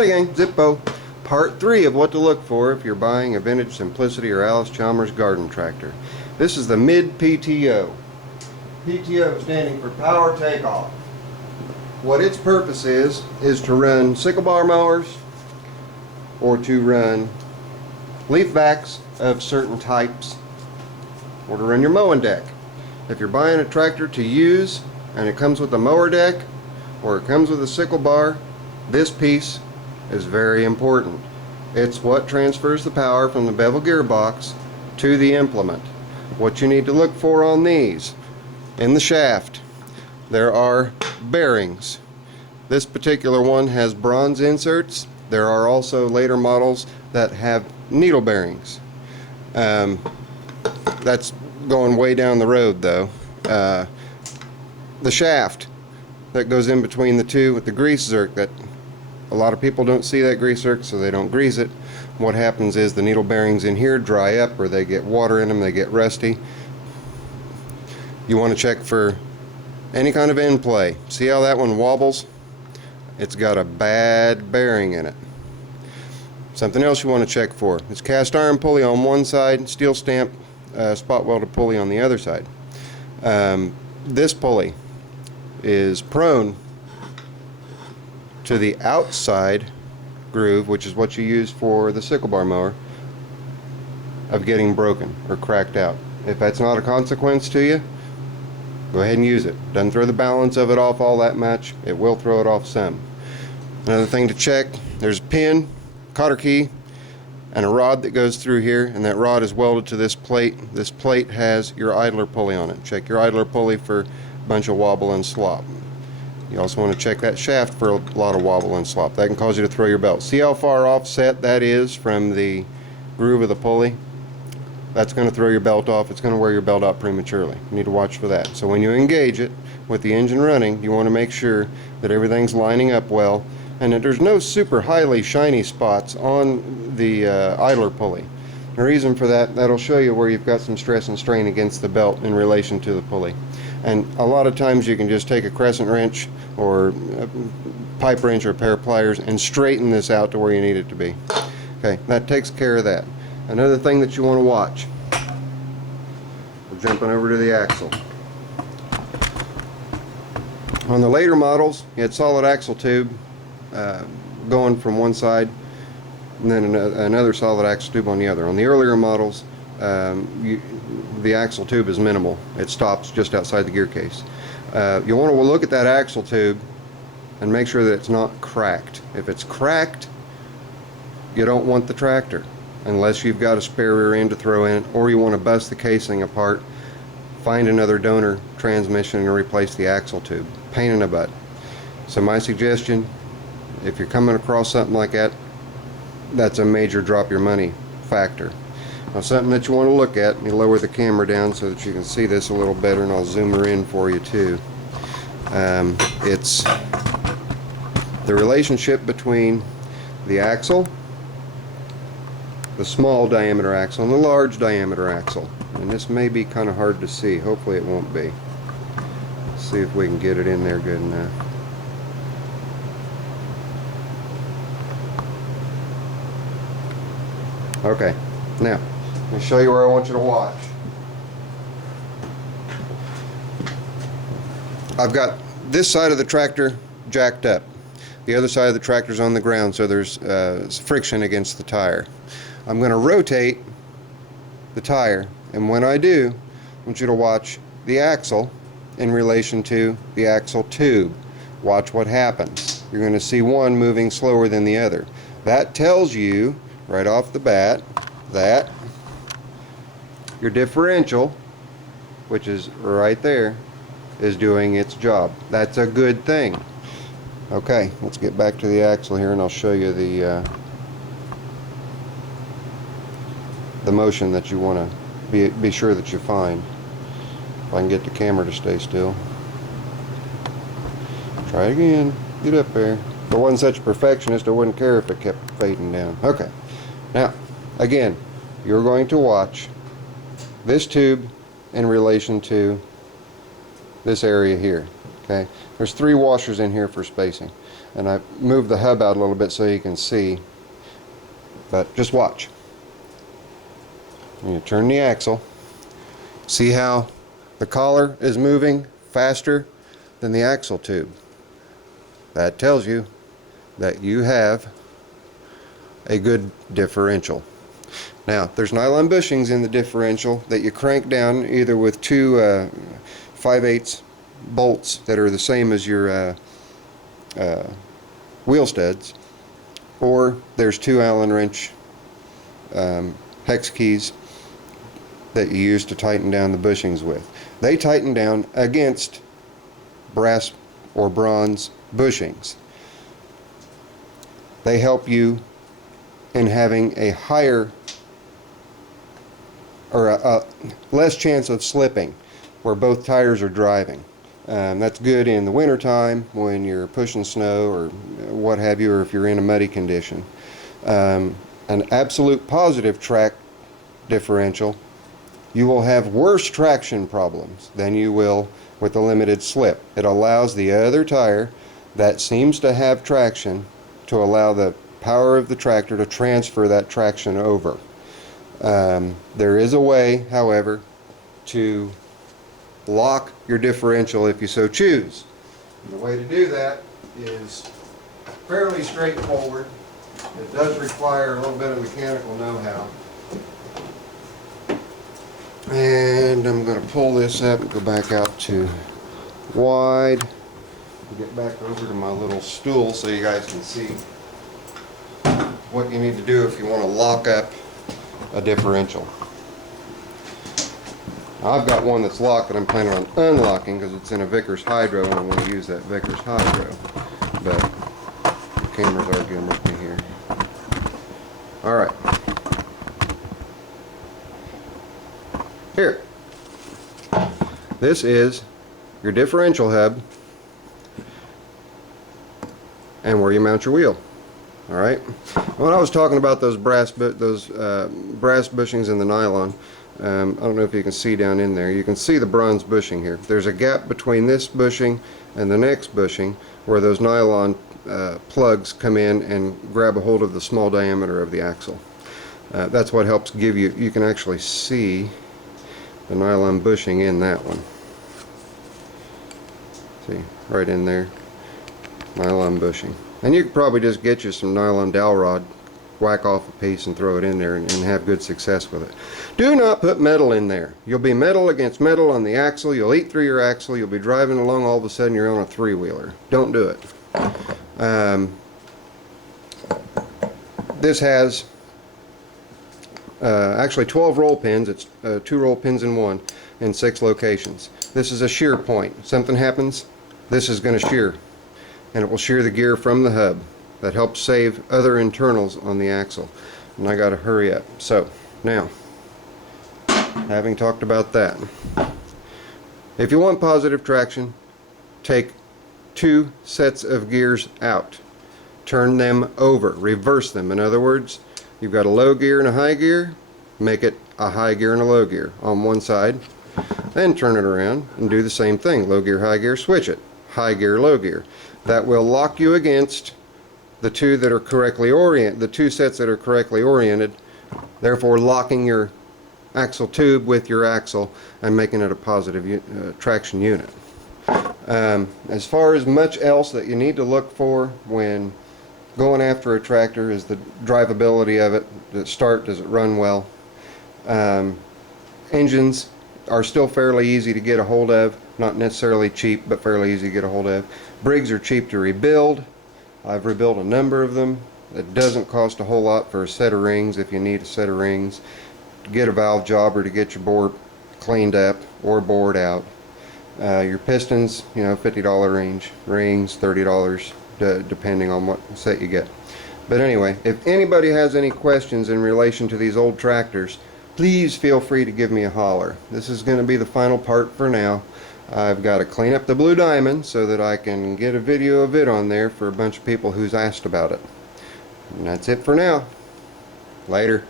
Howdy gang, Zippo. Part 3 of what to look for if you're buying a vintage Simplicity or Allis-Chalmers Garden Tractor. This is the mid PTO. PTO standing for Power Takeoff. What its purpose is to run sickle bar mowers or to run leaf backs of certain types or to run your mowing deck. If you're buying a tractor to use and it comes with a mower deck or it comes with a sickle bar, this piece is very important. It's what transfers the power from the bevel gearbox to the implement. What you need to look for on these: in the shaft there are bearings. This particular one has bronze inserts. There are also later models that have needle bearings. That's going way down the road though. The shaft that goes in between the two with the grease zerk, that a lot of people don't see that grease zerk, so they don't grease it. What happens is the needle bearings in here dry up, or they get water in them, they get rusty. You want to check for any kind of end play. See how that one wobbles? It's got a bad bearing in it. Something else you want to check for is cast iron pulley on one side, steel stamp spot welded pulley on the other side. This pulley is prone to the outside groove, which is what you use for the sickle bar mower, of getting broken or cracked out. If that's not a consequence to you, go ahead and use it. Doesn't throw the balance of it off all that much. It will throw it off some. Another thing to check: there's a pin, cotter key, and a rod that goes through here, and that rod is welded to this plate. This plate has your idler pulley on it. Check your idler pulley for a bunch of wobble and slop. You also want to check that shaft for a lot of wobble and slop. That can cause you to throw your belt. See how far offset that is from the groove of the pulley? That's going to throw your belt off. It's going to wear your belt out prematurely. You need to watch for that. So when you engage it with the engine running, you want to make sure that everything's lining up well and that there's no super highly shiny spots on the idler pulley. The reason for that, that'll show you where you've got some stress and strain against the belt in relation to the pulley. And a lot of times you can just take a crescent wrench or a pipe wrench or a pair of pliers and straighten this out to where you need it to be. Okay, that takes care of that. Another thing that you want to watch, we're jumping over to the axle. On the later models, you had solid axle tube going from one side and then another solid axle tube on the other. On the earlier models, the axle tube is minimal. It stops just outside the gear case. You want to look at that axle tube and make sure that it's not cracked. If it's cracked, you don't want the tractor unless you've got a spare rear end to throw in, or you want to bust the casing apart, find another donor transmission and replace the axle tube. Pain in the butt. So my suggestion, if you're coming across something like that, that's a major drop your money factor. Now, something that you want to look at, let me lower the camera down so that you can see this a little better, and I'll zoom her in for you too. It's the relationship between the axle, the small diameter axle, and the large diameter axle. And this may be kind of hard to see. Hopefully it won't be. Let's see if we can get it in there good enough. Okay, now let me show you where I want you to watch. I've got this side of the tractor jacked up. The other side of the tractor's on the ground, so there's friction against the tire. I'm going to rotate the tire, and when I do, I want you to watch the axle in relation to the axle tube. Watch what happens. You're going to see one moving slower than the other. That tells you right off the bat that your differential, which is right there, is doing its job. That's a good thing. Okay, let's get back to the axle here, and I'll show you the motion that you want to be sure that you find. If I can get the camera to stay still. Try it again. Get up there. If I wasn't such a perfectionist, I wouldn't care if it kept fading down. Okay. Now, again, you're going to watch this tube in relation to this area here. Okay, there's 3 washers in here for spacing. And I moved the hub out a little bit so you can see, but just watch. When you turn the axle, see how the collar is moving faster than the axle tube. That tells you that you have a good differential. Now, there's nylon bushings in the differential that you crank down either with two 5/8 bolts that are the same as your wheel studs, or there's two Allen wrench hex keys that you use to tighten down the bushings with. They tighten down against brass or bronze bushings. They help you in having a higher or a less chance of slipping where both tires are driving. That's good in the winter time when you're pushing snow or what have you, or if you're in a muddy condition. An absolute positive track differential, you will have worse traction problems than you will with the limited slip. It allows the other tire that seems to have traction to allow the power of the tractor to transfer that traction over. There is a way, however, to lock your differential if you so choose. And the way to do that is fairly straightforward. It does require a little bit of mechanical know-how. And I'm going to pull this up and go back out to wide. Get back over to my little stool so you guys can see what you need to do if you want to lock up a differential. I've got one that's locked that I'm planning on unlocking because it's in a Vickers Hydro and I want to use that Vickers Hydro. But the camera's arguing with me here. Alright. Here. This is your differential hub and where you mount your wheel. Alright. When I was talking about those brass bushings in the nylon, I don't know if you can see down in there. You can see the bronze bushing here. There's a gap between this bushing and the next bushing where those nylon plugs come in and grab a hold of the small diameter of the axle. That's what helps give you, you can actually see the nylon bushing in that one. See, right in there, nylon bushing. And you could probably just get you some nylon dowel rod, whack off a piece and throw it in there and have good success with it. Do not put metal in there. You'll be metal against metal on the axle. You'll eat through your axle. You'll be driving along, all of a sudden you're on a three-wheeler. Don't do it. This has actually 12 roll pins. It's 2 roll pins in one in 6 locations. This is a shear point. Something happens, this is going to shear, and it will shear the gear from the hub. That helps save other internals on the axle. And I gotta hurry up. So, now, having talked about that, if you want positive traction, take 2 sets of gears out. Turn them over, reverse them. In other words, you've got a low gear and a high gear, make it a high gear and a low gear on one side, then turn it around and do the same thing. Low gear, high gear, switch it. High gear, low gear. That will lock you against the two that are correctly oriented, the 2 sets that are correctly oriented, therefore locking your axle tube with your axle and making it a positive traction unit. As far as much else that you need to look for when going after a tractor is the drivability of it. Does it start? Does it run well? Engines are still fairly easy to get a hold of, not necessarily cheap, but fairly easy to get a hold of. Brigs are cheap to rebuild. I've rebuilt a number of them. It doesn't cost a whole lot for a set of rings if you need a set of rings. To get a valve jobber to get your bore cleaned up or bored out. Your pistons, you know, $50 range. Rings, $30, depending on what set you get. But anyway, if anybody has any questions in relation to these old tractors, please feel free to give me a holler. This is going to be the final part for now. I've got to clean up the Blue Diamond so that I can get a video of it on there for a bunch of people who's asked about it. And that's it for now. Later.